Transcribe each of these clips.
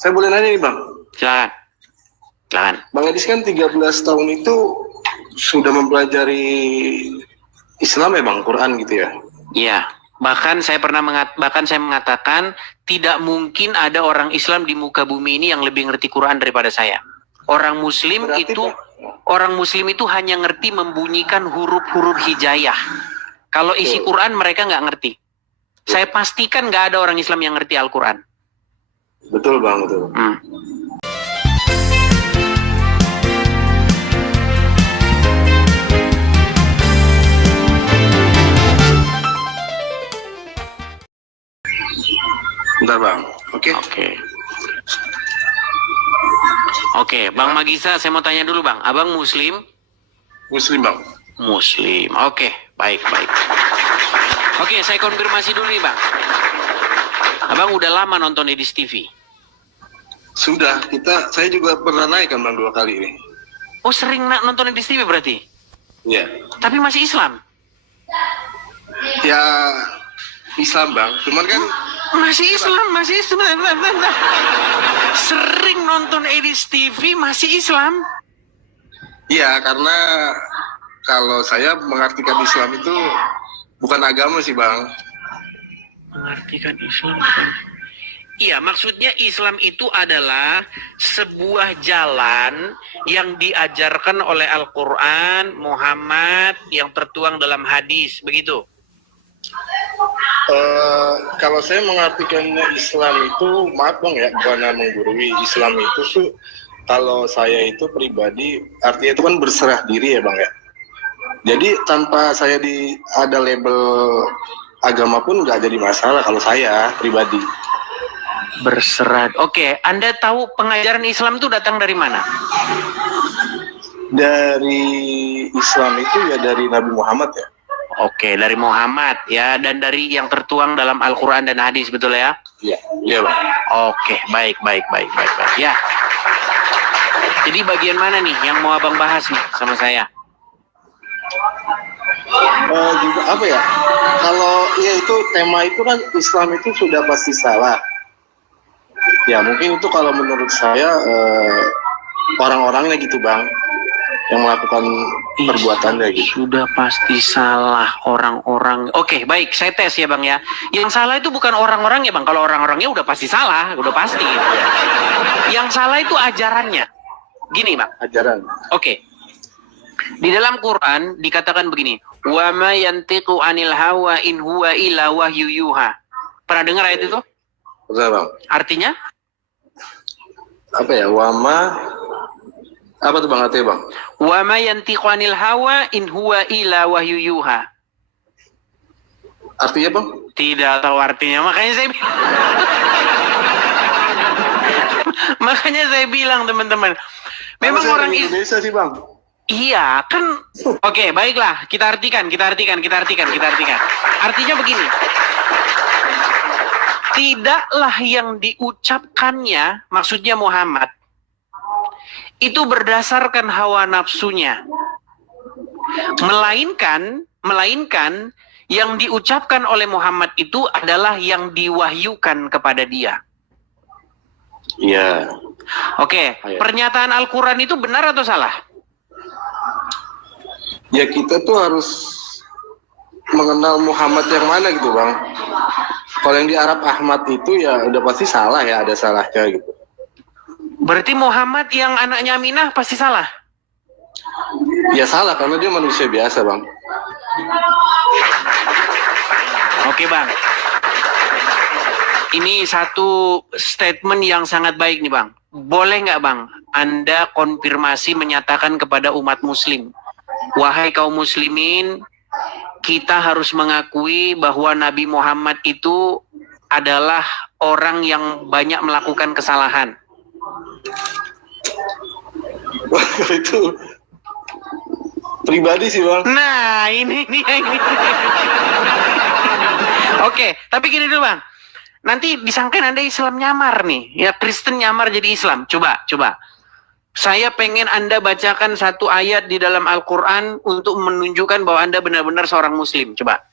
Saya boleh nanya nih Bang? Silakan. Silakan. Bang Edis kan 13 tahun itu sudah mempelajari Islam ya Bang, Quran gitu ya? Iya. Bahkan saya mengatakan tidak mungkin ada orang Islam di muka bumi ini yang lebih ngerti Quran daripada saya. Orang Muslim itu hanya ngerti membunyikan huruf-huruf hijaiyah. Kalau isi Quran mereka nggak ngerti. Saya pastikan nggak ada orang Islam yang ngerti Al-Quran. Betul Bang, betul. Bentar Bang, oke. Oke, Bang Magisa, saya mau tanya dulu Bang. Abang Muslim? Muslim Bang. Muslim, oke, baik. Oke, saya konfirmasi dulu nih Bang. Abang udah lama nonton Edis TV? Sudah, saya juga pernah naik kan Bang 2 kali ini. Oh, sering nonton Edis TV berarti? Iya. Tapi masih Islam? Ya, Islam Bang, cuman kan masih Islam. Sering nonton Edis TV masih Islam? iya, karena kalau saya mengartikan Islam itu bukan agama sih Bang. Mengartikan Islam bukan. Iya, maksudnya Islam itu adalah sebuah jalan yang diajarkan oleh Al-Quran, Muhammad, yang tertuang dalam hadis, begitu? Kalau saya mengartikan Islam itu, maaf Bang ya, bukan menggurui. Islam itu tuh, kalau saya itu pribadi, artinya itu kan berserah diri ya Bang ya. Jadi tanpa saya ada label agama pun nggak jadi masalah kalau saya pribadi. Berserah. Oke, Anda tahu pengajaran Islam itu datang dari mana? Dari Islam itu ya dari Nabi Muhammad ya. Oke, dari Muhammad ya, dan dari yang tertuang dalam Al-Quran dan hadis, betul ya? Iya Bang. Oke, baik. Ya. Jadi bagian mana nih yang mau Abang bahas nih sama saya? Juga apa ya? Kalau ya itu tema itu kan Islam itu sudah pasti salah. Ya mungkin itu kalau menurut saya orang-orangnya gitu Bang, yang melakukan perbuatannya gitu. Sudah pasti salah orang-orang. Oke, baik, saya tes ya Bang ya. Yang salah itu bukan orang-orangnya Bang. Kalau orang-orangnya udah pasti salah, udah pasti. Yang salah itu ajarannya. Gini Bang. Ajaran. Oke. Di dalam Quran dikatakan begini, wa ma yantiqu anil hawa in huwa illa wahyu yuha. Pernah dengar ayat itu? Betul Bang. Artinya? Apa ya? Apa tuh Bang artinya Bang? Wa ma yantiqu anil hawa in huwa illa wahyu yuha. Artinya Bang? Tidak tahu artinya, makanya saya bilang teman-teman. Memang orang Indonesia sih Bang. Iya, kan. Oke, baiklah, kita artikan. Artinya begini. Tidaklah yang diucapkannya, maksudnya Muhammad, itu berdasarkan hawa nafsunya. Melainkan yang diucapkan oleh Muhammad itu adalah yang diwahyukan kepada dia. Iya. Oke, pernyataan Al-Quran itu benar atau salah? Ya kita tuh harus mengenal Muhammad yang mana gitu Bang. Kalau yang di Arab Ahmad itu ya udah pasti salah ya, ada salahnya gitu. Berarti Muhammad yang anaknya Aminah pasti salah? Ya salah karena dia manusia biasa Bang. Oke Bang. Ini satu statement yang sangat baik nih Bang. Boleh nggak Bang Anda konfirmasi menyatakan kepada umat muslim, wahai kaum muslimin, kita harus mengakui bahwa Nabi Muhammad itu adalah orang yang banyak melakukan kesalahan. Wah, itu pribadi sih Bang. Nah, ini. Oke, tapi gini dulu Bang. Nanti disangkain Anda Islam nyamar nih. Ya, Kristen nyamar jadi Islam. Coba. Saya pengen Anda bacakan satu ayat di dalam Al-Quran untuk menunjukkan bahwa Anda benar-benar seorang Muslim. Coba.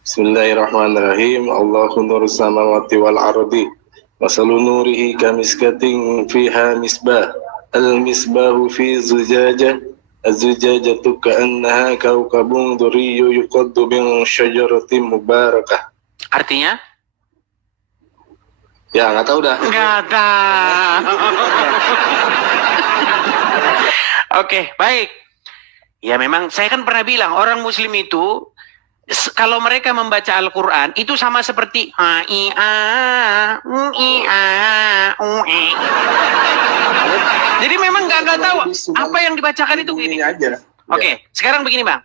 Bismillahirrahmanirrahim. Allahu nurus samawati wal ardi. Masalu nurihi kamiskatin fiha misbah. Al-misbahu fi zujajah. Az-zujajatu ka'annaha kawkabun duriyyu yuqaddu min syajaratin mubarakah. Artinya? Ya, nggak tahu dah. Nggak tahu. Oke, baik. Ya memang saya kan pernah bilang orang Muslim itu kalau mereka membaca Al-Quran itu sama seperti jadi memang nggak tahu apa yang dibacakan itu gini. Oke, sekarang begini Bang.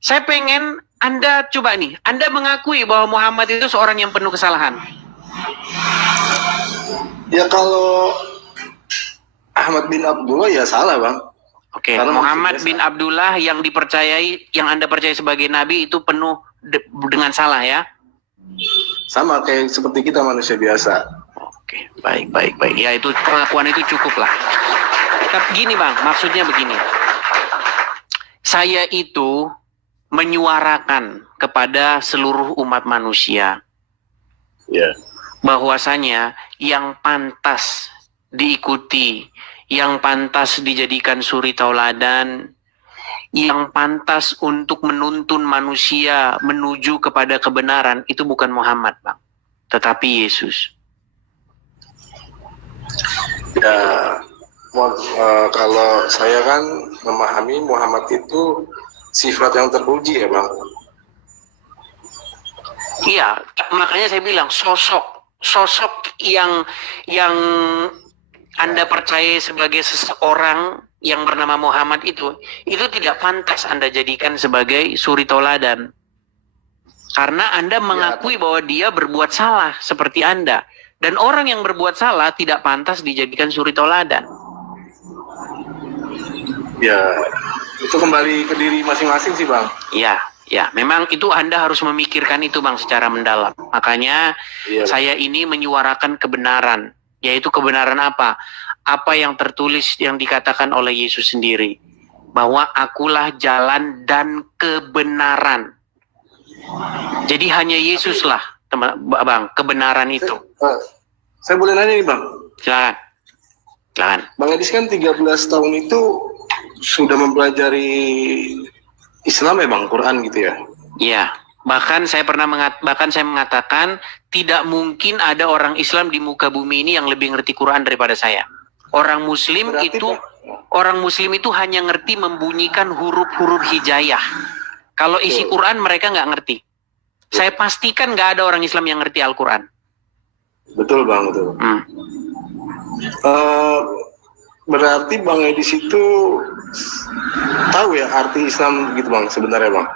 Saya pengen Anda coba nih, Anda mengakui bahwa Muhammad itu seorang yang penuh kesalahan. Ya kalau Ahmad bin Abdullah ya salah Bang. Oke, Muhammad bin Abdullah yang dipercayai, yang Anda percaya sebagai nabi itu penuh dengan salah ya? Sama kayak seperti kita manusia biasa. Oke, baik. Ya itu pengakuan itu cukup lah. Tapi gini Bang, maksudnya begini. Saya itu menyuarakan kepada seluruh umat manusia. Ya. Bahwasanya yang pantas diikuti, yang pantas dijadikan suri tauladan, yang pantas untuk menuntun manusia menuju kepada kebenaran itu bukan Muhammad, Bang, tetapi Yesus. Ya, kalau saya kan memahami Muhammad itu sifat yang terpuji ya Bang. Iya, makanya saya bilang sosok yang Anda percaya sebagai seseorang yang bernama Muhammad itu tidak pantas Anda jadikan sebagai suri tauladan. Karena Anda mengakui bahwa dia berbuat salah seperti Anda. Dan orang yang berbuat salah tidak pantas dijadikan suri tauladan. Ya, itu kembali ke diri masing-masing sih Bang. Ya, memang itu Anda harus memikirkan itu Bang secara mendalam. Makanya saya ini menyuarakan kebenaran. Yaitu kebenaran apa? Apa yang tertulis yang dikatakan oleh Yesus sendiri. Bahwa akulah jalan dan kebenaran. Jadi hanya Yesuslah, Bang, kebenaran itu. Saya boleh nanya nih Bang? Silakan. Bang Edis kan 13 tahun itu sudah mempelajari Islam ya Bang, Quran gitu ya? Iya. Bahkan saya mengatakan tidak mungkin ada orang Islam di muka bumi ini yang lebih ngerti Quran daripada saya. Orang Muslim itu hanya ngerti membunyikan huruf-huruf hijayah. Kalau isi Quran mereka nggak ngerti. Saya pastikan nggak ada orang Islam yang ngerti Al-Quran. Betul Bang, betul. Berarti Bang Edis itu tahu ya arti Islam gitu Bang sebenarnya Bang?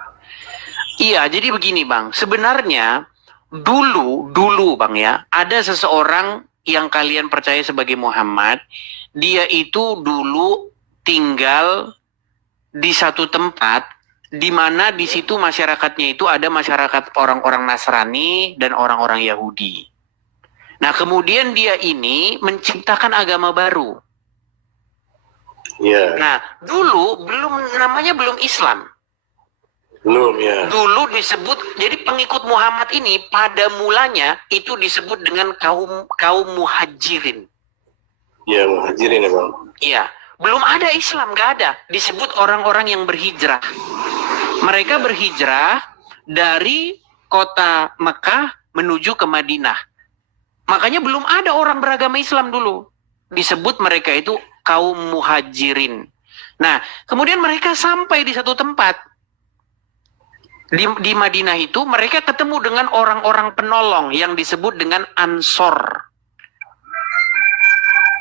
Iya, jadi begini Bang. Sebenarnya dulu Bang ya, ada seseorang yang kalian percaya sebagai Muhammad. Dia itu dulu tinggal di satu tempat di mana di situ masyarakatnya itu ada masyarakat orang-orang Nasrani dan orang-orang Yahudi. Nah, kemudian dia ini menciptakan agama baru. Iya. Nah, dulu namanya belum Islam. Belum ya. Dulu disebut, jadi pengikut Muhammad ini pada mulanya itu disebut dengan kaum muhajirin. Iya, muhajirin ya Bang. Iya, belum ada Islam, nggak ada. Disebut orang-orang yang berhijrah. Mereka berhijrah dari kota Mekah menuju ke Madinah. Makanya belum ada orang beragama Islam dulu. Disebut mereka itu kaum muhajirin. Nah, kemudian mereka sampai di satu tempat. Di Madinah itu mereka ketemu dengan orang-orang penolong yang disebut dengan Ansor.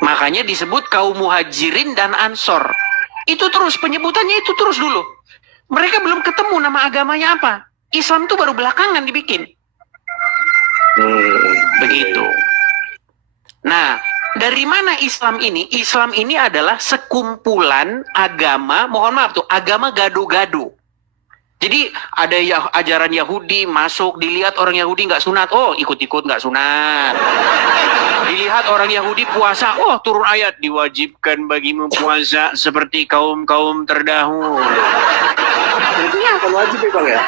Makanya disebut kaum muhajirin dan Ansor. Itu terus, penyebutannya itu terus dulu. Mereka belum ketemu nama agamanya apa. Islam itu baru belakangan dibikin. Begitu. Nah, dari mana Islam ini? Islam ini adalah sekumpulan agama, mohon maaf tuh, agama gado-gado. Jadi ada ajaran Yahudi masuk, dilihat orang Yahudi nggak sunat, oh ikut-ikut nggak sunat. Dilihat orang Yahudi puasa, oh turun ayat, diwajibkan bagimu puasa seperti kaum-kaum terdahulu. Itu bukan wajib ya Bang ya?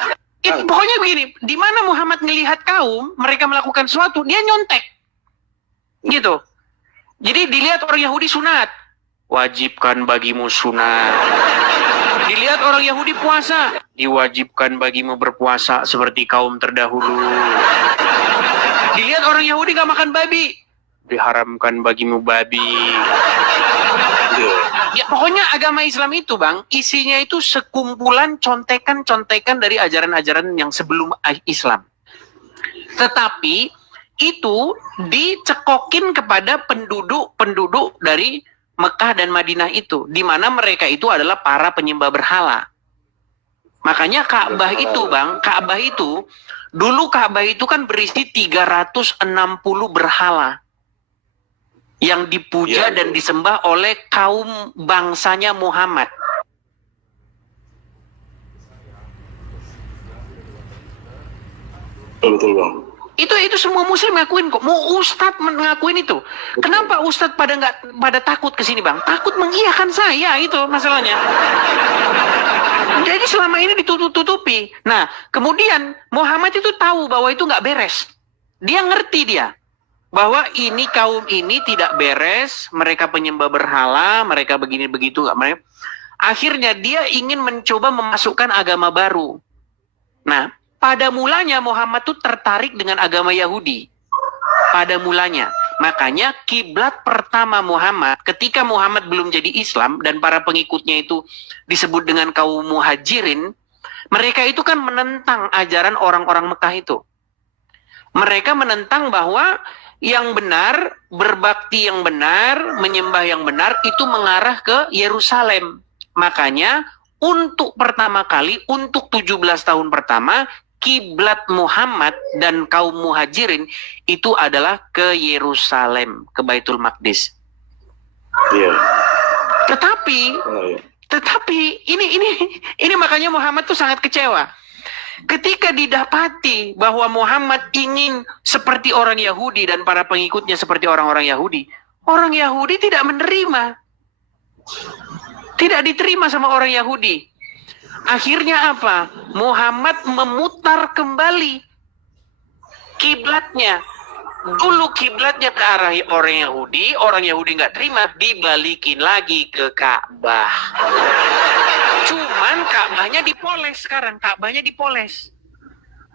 Pokoknya begini, di mana Muhammad melihat kaum, mereka melakukan sesuatu, dia nyontek. Gitu. Jadi dilihat orang Yahudi sunat, wajibkan bagimu sunat. Dilihat orang Yahudi puasa, diwajibkan bagimu berpuasa seperti kaum terdahulu. Dilihat orang Yahudi gak makan babi, diharamkan bagimu babi. Ya pokoknya agama Islam itu bang, isinya itu sekumpulan contekan-contekan dari ajaran-ajaran yang sebelum Islam. Tetapi itu dicekokin kepada penduduk dari Mekah dan Madinah itu, di mana mereka itu adalah para penyembah berhala. Makanya Ka'bah itu bang, Ka'bah itu, dulu Ka'bah itu kan berisi 360 berhala yang dipuja dan disembah oleh kaum bangsanya Muhammad. Betul bang. Itu semua muslim ngakuin kok. Mau ustadz ngakuin itu. Kenapa ustadz pada takut ke sini bang? Takut mengiyakan saya, itu masalahnya. Jadi selama ini ditutup-tutupi. Nah, kemudian Muhammad itu tahu bahwa itu nggak beres. Dia ngerti bahwa ini kaum ini tidak beres, mereka penyembah berhala, mereka begini begitu nggak mereka. Akhirnya dia ingin mencoba memasukkan agama baru. Nah, pada mulanya Muhammad tuh tertarik dengan agama Yahudi. Pada mulanya. Makanya kiblat pertama Muhammad, ketika Muhammad belum jadi Islam dan para pengikutnya itu disebut dengan kaum muhajirin, mereka itu kan menentang ajaran orang-orang Mekah itu. Mereka menentang bahwa yang benar, berbakti yang benar, menyembah yang benar, itu mengarah ke Yerusalem. Makanya untuk pertama kali, untuk 17 tahun pertama, kiblat Muhammad dan kaum muhajirin itu adalah ke Yerusalem, ke Baitul Maqdis. Iya. Tetapi ini makanya Muhammad tuh sangat kecewa. Ketika didapati bahwa Muhammad ingin seperti orang Yahudi dan para pengikutnya seperti orang-orang Yahudi tidak menerima. Tidak diterima sama orang Yahudi. Akhirnya apa? Muhammad memutar kembali kiblatnya. Dulu kiblatnya ke arah orang Yahudi nggak terima, dibalikin lagi ke Ka'bah. Cuman Ka'bahnya dipoles sekarang, Ka'bahnya dipoles.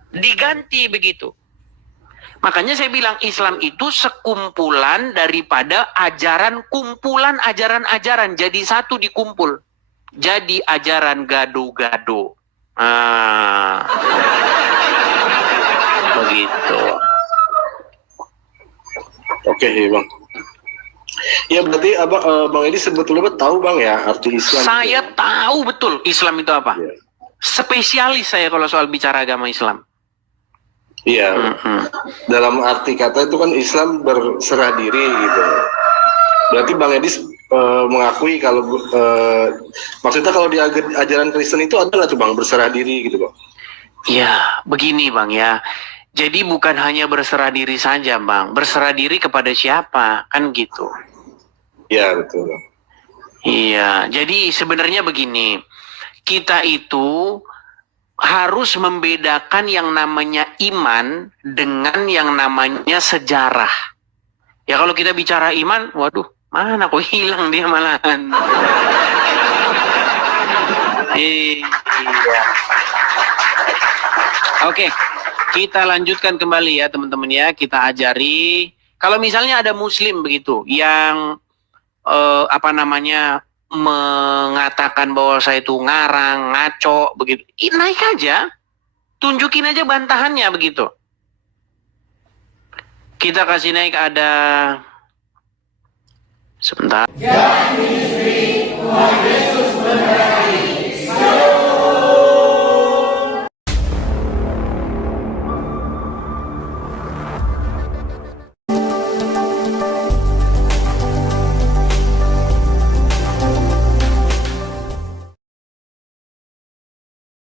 Diganti begitu. Makanya saya bilang Islam itu sekumpulan daripada kumpulan ajaran-ajaran, jadi satu dikumpul. Jadi ajaran gado-gado. Begitu. Oke bang. Ya berarti Bang Edi sebetulnya tahu bang ya arti Islam. Saya tahu betul Islam itu apa. Ya. Spesialis saya kalau soal bicara agama Islam. Iya. Dalam arti kata itu kan Islam berserah diri gitu. Berarti Bang Edi mengakui kalau maksudnya kalau di ajaran Kristen itu ada nggak tuh bang berserah diri gitu bang? Ya begini bang ya. Jadi bukan hanya berserah diri saja bang. Berserah diri kepada siapa kan gitu. Ya betul bang. Iya. Jadi sebenarnya begini. Kita itu harus membedakan yang namanya iman dengan yang namanya sejarah. Ya kalau kita bicara iman, waduh. Mana kok hilang dia malahan. Iya. Oke, kita lanjutkan kembali ya teman-teman ya. Kita ajari. Kalau misalnya ada muslim begitu yang mengatakan bahwa saya itu ngarang, ngaco begitu. Naik aja. Tunjukin aja bantahannya begitu. Kita kasih naik ada sebentar.